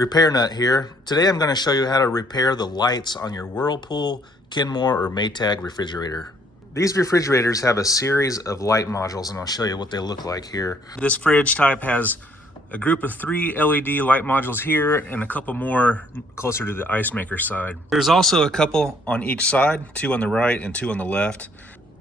Repair Nut here. Today I'm going to show you how to repair the lights on your Whirlpool, Kenmore, or Maytag refrigerator. These refrigerators have a series of light modules, and I'll show you what they look like here. This fridge type has a group of 3 LED light modules here and a couple more closer to the ice maker side. There's also a couple on each side, 2 on the right and 2 on the left.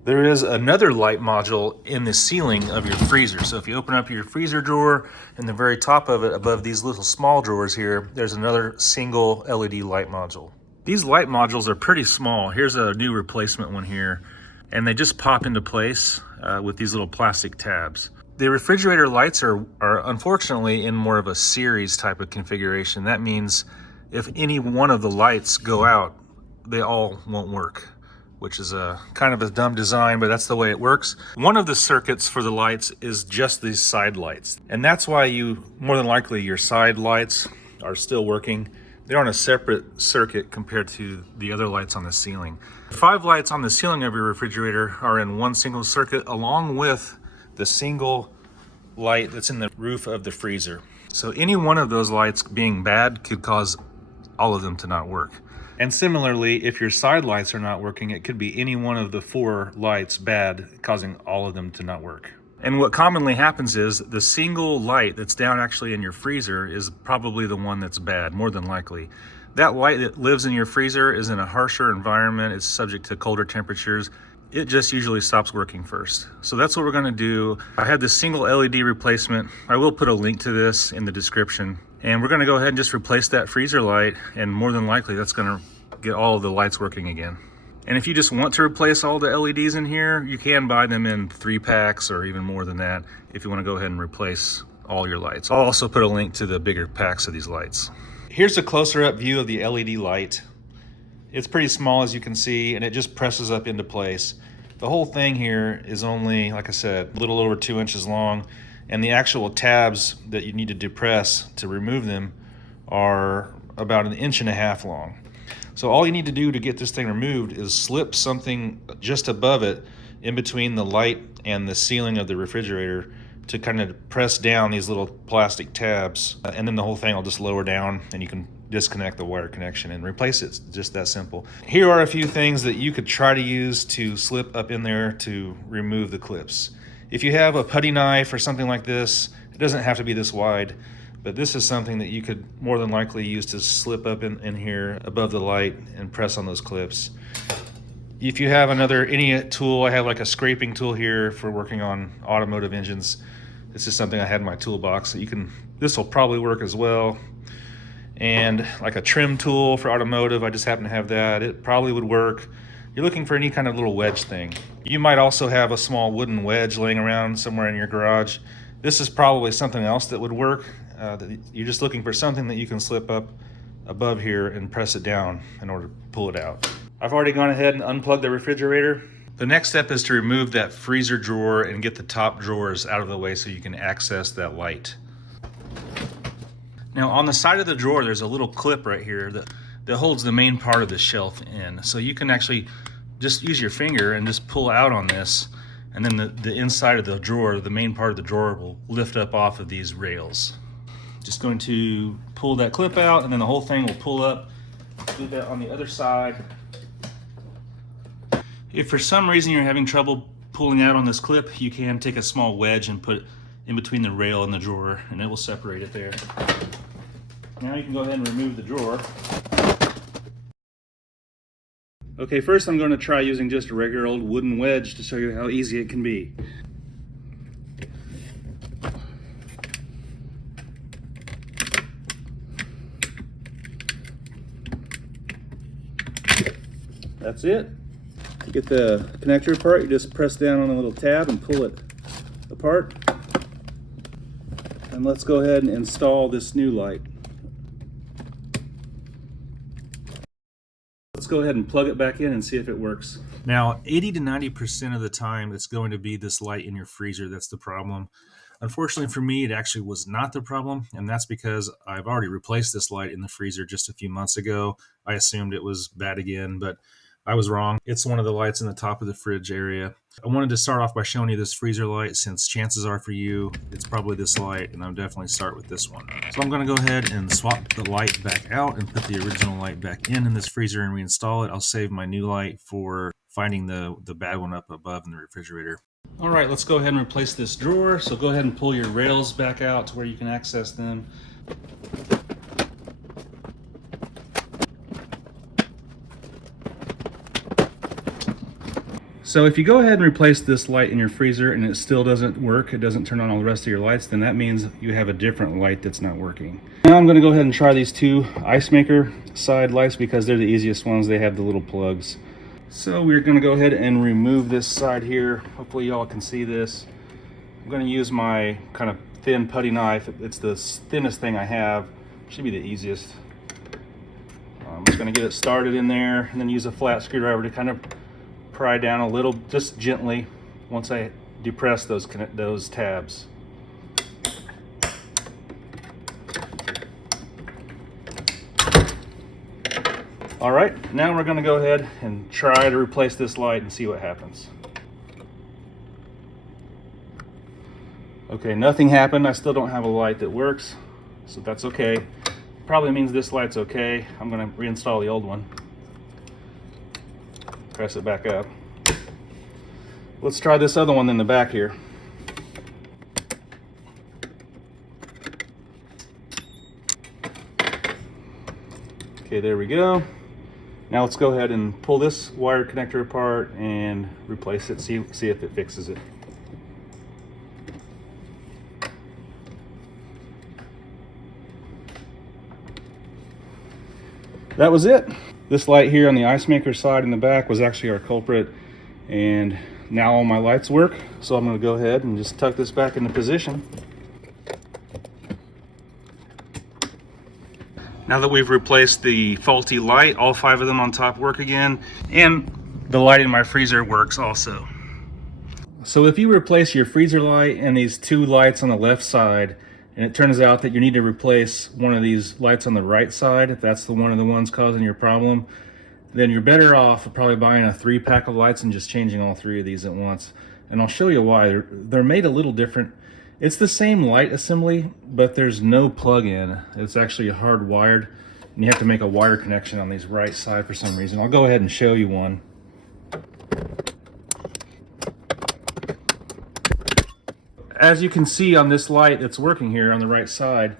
There is another light module in the ceiling of your freezer. So if you open up your freezer drawer, in the very top of it, above these little small drawers here, there's another single LED light module. These light modules are pretty small. Here's a new replacement one here, and they just pop into place with these little plastic tabs. The refrigerator lights are unfortunately in more of a series type of configuration. That means if any one of the lights go out, they all won't work, which is a kind of a dumb design, but that's the way it works. One of the circuits for the lights is just these side lights. And that's why more than likely your side lights are still working. They're on a separate circuit compared to the other lights on the ceiling. 5 lights on the ceiling of your refrigerator are in one single circuit, along with the single light that's in the roof of the freezer. So any one of those lights being bad could cause all of them to not work. And similarly, if your side lights are not working, it could be any one of the 4 lights bad, causing all of them to not work. And what commonly happens is the single light that's down actually in your freezer is probably the one that's bad, more than likely. That light that lives in your freezer is in a harsher environment. It's subject to colder temperatures. It just usually stops working first. So that's what we're gonna do. I had this single LED replacement. I will put a link to this in the description. And we're gonna go ahead and just replace that freezer light, and more than likely that's gonna get all of the lights working again. And if you just want to replace all the LEDs in here, you can buy them in 3 packs or even more than that if you wanna go ahead and replace all your lights. I'll also put a link to the bigger packs of these lights. Here's a closer up view of the LED light. It's pretty small, as you can see, and it just presses up into place. The whole thing here is only, like I said, a little over 2 inches long, and the actual tabs that you need to depress to remove them are about 1.5 inches long. So all you need to do to get this thing removed is slip something just above it in between the light and the ceiling of the refrigerator to kind of press down these little plastic tabs, and then the whole thing will just lower down and you can disconnect the wire connection and replace it. It's just that simple. Here are a few things that you could try to use to slip up in there to remove the clips. If you have a putty knife or something like this, it doesn't have to be this wide, but this is something that you could more than likely use to slip up in here above the light and press on those clips. If you have any tool, I have like a scraping tool here for working on automotive engines. This is something I had in my toolbox. This will probably work as well. And like a trim tool for automotive, I just happen to have that. It probably would work. You're looking for any kind of little wedge thing. You might also have a small wooden wedge laying around somewhere in your garage. This is probably something else that would work. You're just looking for something that you can slip up above here and press it down in order to pull it out. I've already gone ahead and unplugged the refrigerator. The next step is to remove that freezer drawer and get the top drawers out of the way so you can access that light. Now on the side of the drawer, there's a little clip right here that holds the main part of the shelf in. So you can actually just use your finger and just pull out on this, and then the inside of the drawer, the main part of the drawer, will lift up off of these rails. Just going to pull that clip out, and then the whole thing will pull up. Do that on the other side. If for some reason you're having trouble pulling out on this clip, you can take a small wedge and put it in between the rail and the drawer, and it will separate it there. Now you can go ahead and remove the drawer. Okay, first I'm going to try using just a regular old wooden wedge to show you how easy it can be. That's it. You get the connector apart, you just press down on a little tab and pull it apart. And let's go ahead and install this new light. Let's go ahead and plug it back in and see if it works. Now, 80 to 90% of the time, it's going to be this light in your freezer that's the problem. Unfortunately for me, it actually was not the problem, and that's because I've already replaced this light in the freezer just a few months ago. I assumed it was bad again, but I was wrong. It's one of the lights in the top of the fridge area. I wanted to start off by showing you this freezer light, since chances are for you, it's probably this light, and I'll definitely start with this one. So I'm gonna go ahead and swap the light back out and put the original light back in this freezer and reinstall it. I'll save my new light for finding the bad one up above in the refrigerator. All right, let's go ahead and replace this drawer. So go ahead and pull your rails back out to where you can access them. So if you go ahead and replace this light in your freezer and it still doesn't work, it doesn't turn on all the rest of your lights, then that means you have a different light that's not working. Now I'm gonna go ahead and try these two ice maker side lights because they're the easiest ones. They have the little plugs. So we're gonna go ahead and remove this side here. Hopefully y'all can see this. I'm gonna use my kind of thin putty knife. It's the thinnest thing I have. Should be the easiest. I'm just gonna get it started in there and then use a flat screwdriver to kind of pry down a little, just gently, once I depress those tabs. All right, now we're gonna go ahead and try to replace this light and see what happens. Okay, nothing happened. I still don't have a light that works, so that's okay. Probably means this light's okay. I'm gonna reinstall the old one. Press it back up. Let's try this other one in the back here. Okay, there we go. Now let's go ahead and pull this wire connector apart and replace it, see if it fixes it. That was it. This light here on the ice maker side in the back was actually our culprit, and now all my lights work. So I'm going to go ahead and just tuck this back into position. Now that we've replaced the faulty light, all 5 of them on top work again, and the light in my freezer works also. So if you replace your freezer light and these 2 lights on the left side, and it turns out that you need to replace one of these lights on the right side, if that's one of the ones causing your problem, then you're better off probably buying a 3-pack of lights and just changing all 3 of these at once. And I'll show you why. They're made a little different. It's the same light assembly, but there's no plug-in. It's actually hardwired, and you have to make a wire connection on these right side for some reason. I'll go ahead and show you one. As you can see on this light that's working here on the right side,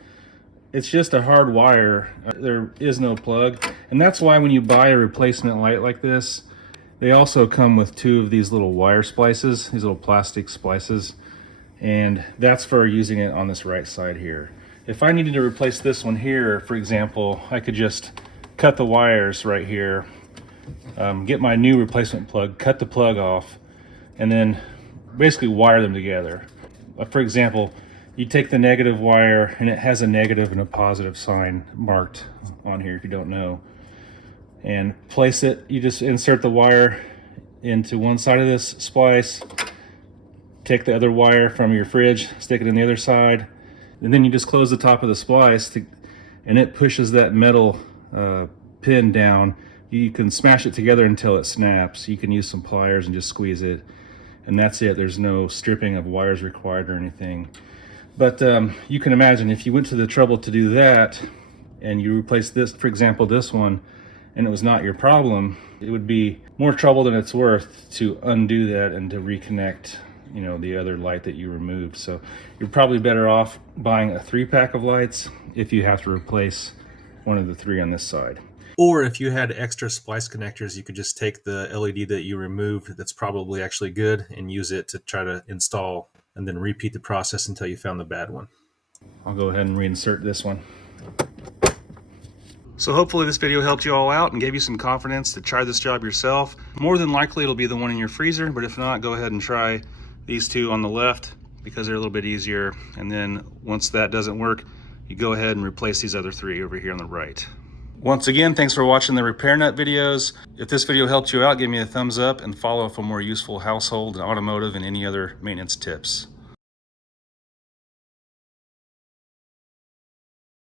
it's just a hard wire. There is no plug. And that's why when you buy a replacement light like this, they also come with 2 of these little wire splices, these little plastic splices. And that's for using it on this right side here. If I needed to replace this one here, for example, I could just cut the wires right here, get my new replacement plug, cut the plug off, and then basically wire them together. For example, you take the negative wire and it has a negative and a positive sign marked on here if you don't know, and place it. You just insert the wire into one side of this splice, take the other wire from your fridge, stick it in the other side, and then you just close the top of the splice and it pushes that metal pin down. You can smash it together until it snaps. You can use some pliers and just squeeze it, and that's it. There's no stripping of wires required or anything. But you can imagine if you went to the trouble to do that and you replace this, for example, this one, and it was not your problem, it would be more trouble than it's worth to undo that and to reconnect, you know, the other light that you removed. So you're probably better off buying a 3-pack of lights if you have to replace one of the 3 on this side. Or if you had extra splice connectors, you could just take the LED that you removed that's probably actually good and use it to try to install, and then repeat the process until you found the bad one. I'll go ahead and reinsert this one. So hopefully this video helped you all out and gave you some confidence to try this job yourself. More than likely it'll be the one in your freezer, but if not, go ahead and try these 2 on the left because they're a little bit easier. And then once that doesn't work, you go ahead and replace these other 3 over here on the right. Once again, thanks for watching the Repair Nut videos. If this video helped you out, give me a thumbs up and follow for more useful household and automotive and any other maintenance tips.